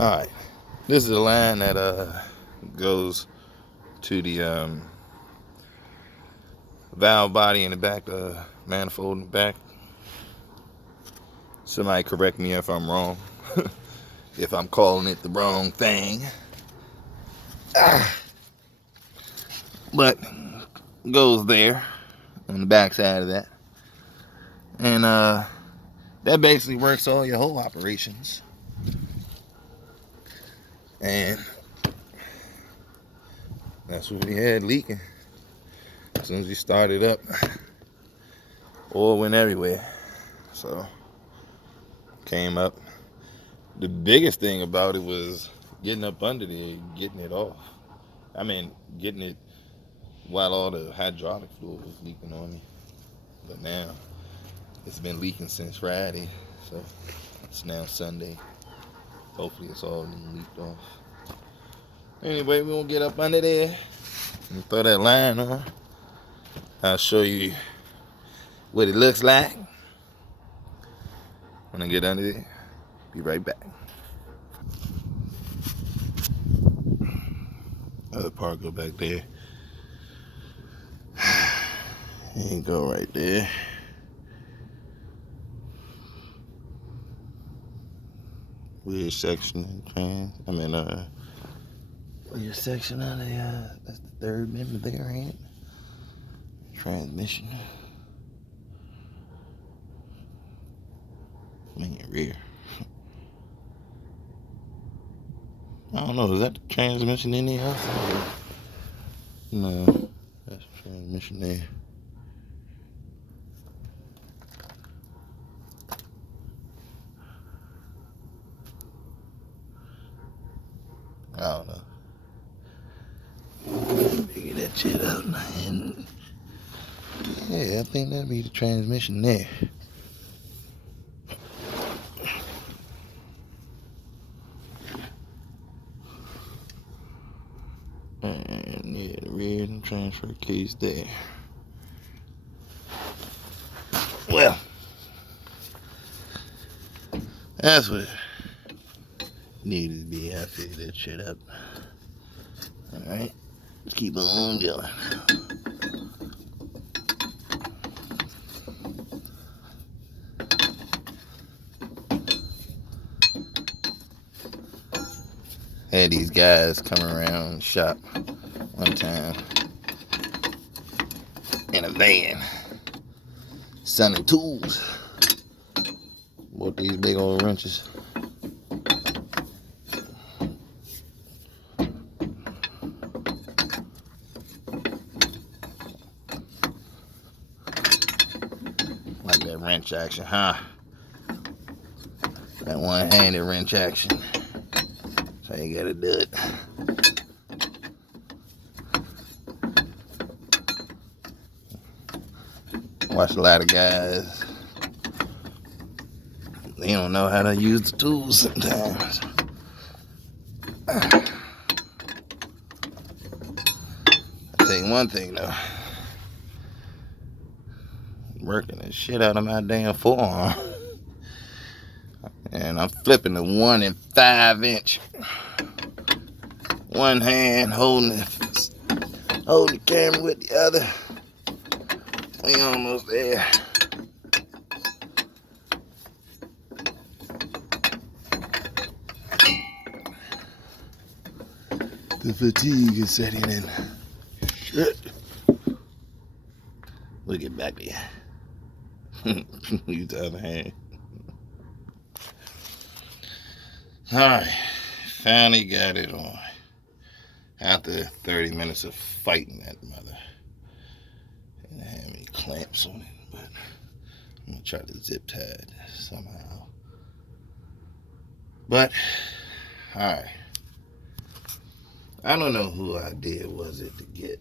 Alright, this is the line that goes to the valve body in the back, the manifold in the back. Somebody correct me if I'm wrong, if I'm calling it the wrong thing. But goes there on the back side of that. And that basically works all your whole operations. And that's what we had leaking. As soon as you started up, oil went everywhere. So came up. The biggest thing about it was getting up under there, getting it off. I mean, getting it while all the hydraulic fluid was leaking on me. But now it's been leaking since Friday, so it's now Sunday. Hopefully it's all been leaked off. Anyway, we're gonna get up under there and throw that line on. I'll show you what it looks like when I get under there. Be right back. Other part go back there. There you go, right there. Weird section, man. I mean, weird section of the, that's the third member there, ain't it? Transmission. Man, rear. I don't know, is that the transmission in there also? No, that's the transmission there. I don't know. Figure that shit out. And yeah, I think that'd be the transmission there. And yeah, the rear and transfer case there. Well, that's what needed to be. I figured that shit up. Alright, let's keep on going. Had these guys come around the shop one time in a van selling tools. Bought these big old wrenches. Like that wrench action, huh? That one-handed wrench action. So you gotta do it. Watch a lot of guys. They don't know how to use the tools sometimes. I'll tell you one thing though. Working the shit out of my damn forearm. And I'm flipping the 1 and 5 inch. One hand holding the camera with the other. We almost there. The fatigue is setting in. Shit. Look at back there. Use the other hand. Alright. Finally got it on. After 30 minutes of fighting that mother. And I had any clamps on it, but I'm gonna try to zip tie it somehow. But, alright. I don't know whose idea was it to get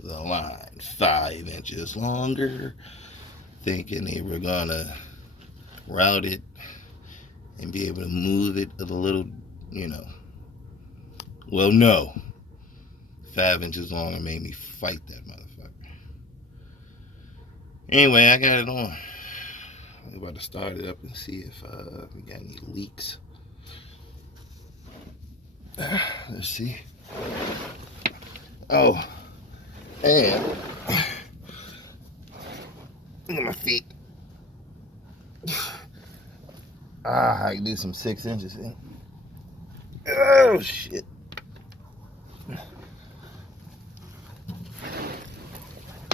the line 5 inches longer, thinking they were gonna route it and be able to move it a little, Well, no. 5 inches longer made me fight that motherfucker. Anyway, I got it on. I'm about to start it up and see if we got any leaks. Let's see. Oh, and look at my feet. I can do some 6 inches in. Oh shit.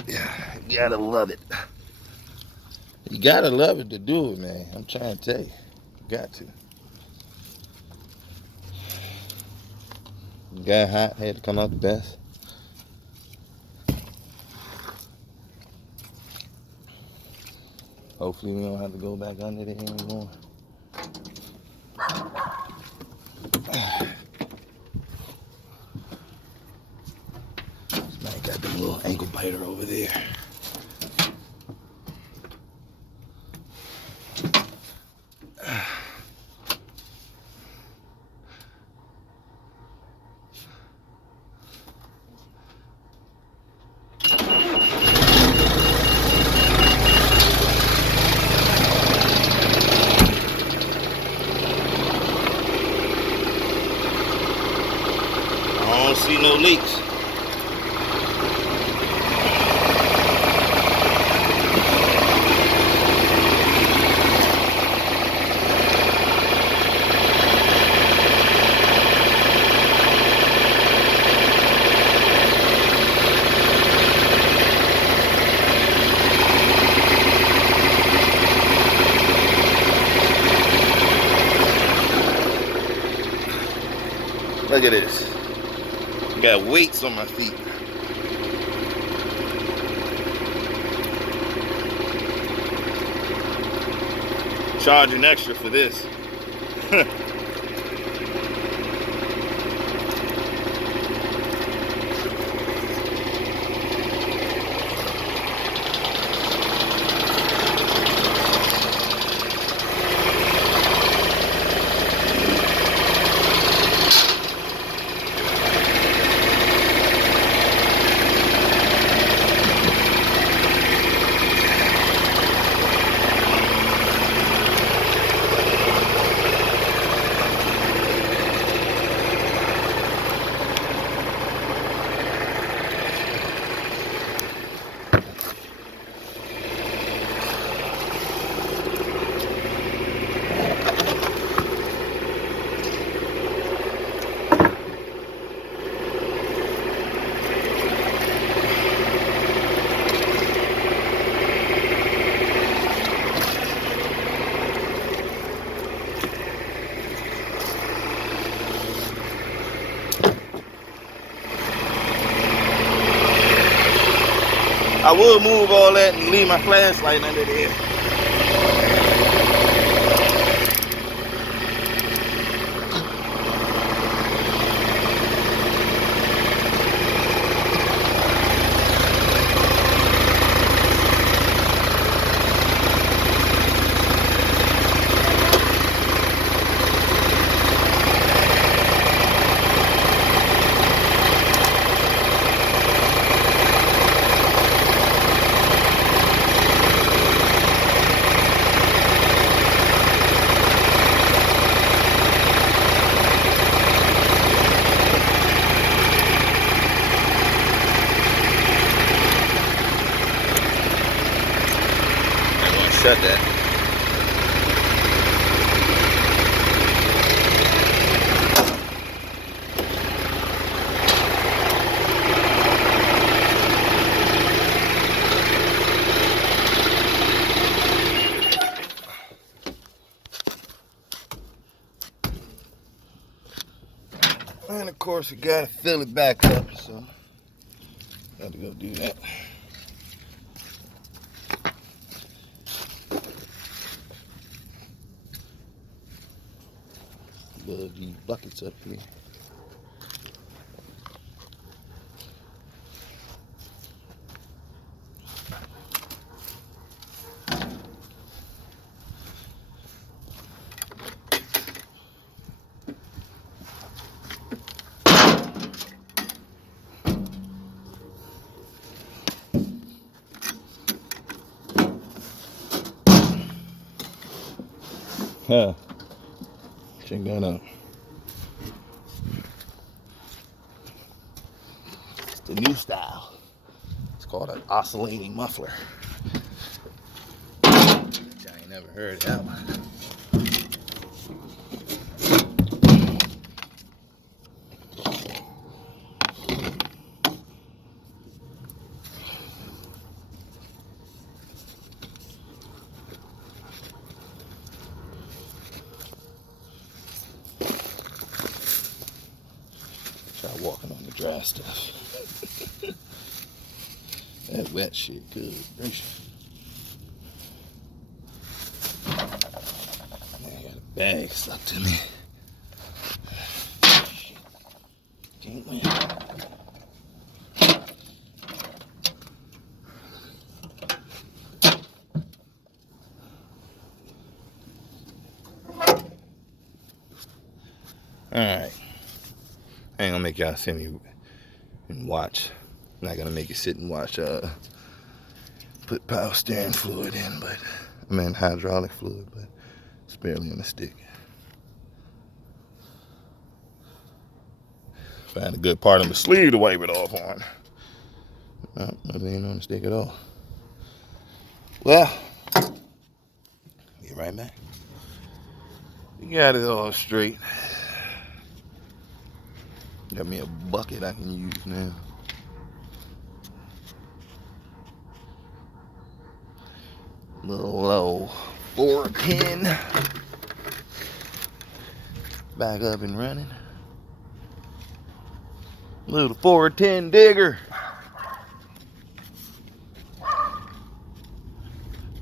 Yeah, you gotta love it. You gotta love it to do it, man. I'm trying to tell you. You got to. Got hot, had to come out the best. Hopefully we don't have to go back under there anymore. This man got the little ankle biter over there. I don't see no leaks. Look at this. Got weights on my feet. Charging extra for this. I would move all that and leave my flashlight under there. Shut that. And of course you gotta fill it back up, so gotta go do that. Love these buckets up here. Huh. Check that out. It's a new style. It's called an oscillating muffler. I ain't never heard that one. Try walking on the dry stuff. That wet shit, good gracious. Man, I got a bag stuck to me. Shit. Can't win. Alright. I ain't gonna make y'all sit me and watch. I'm not gonna make you sit and watch put power steering fluid in, but I mean hydraulic fluid, but it's barely on the stick. Find a good part of the sleeve to wipe it off on. No, it ain't on the stick at all. Well, get right back. We got it all straight. Got me a bucket I can use now. Little low 410. Back up and running. Little 410 digger.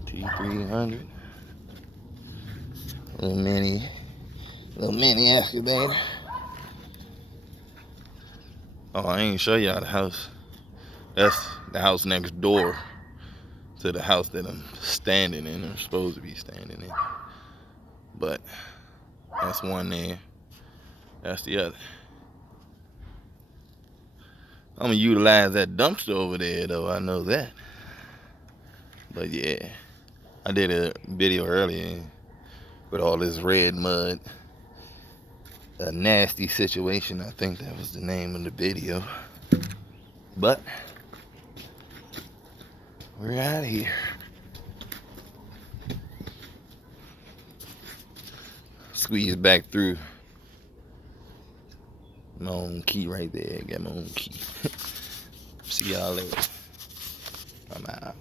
T300. Little mini excavator. Oh, I ain't show y'all the house. That's the house next door to the house that I'm standing in, or supposed to be standing in. But that's one there. That's the other. I'm gonna utilize that dumpster over there, though. I know that. But yeah, I did a video earlier with all this red mud. A nasty situation, I think that was the name of the video. But we're out of here. Squeeze back through. My own key right there. Got my own key. See y'all later. I'm out.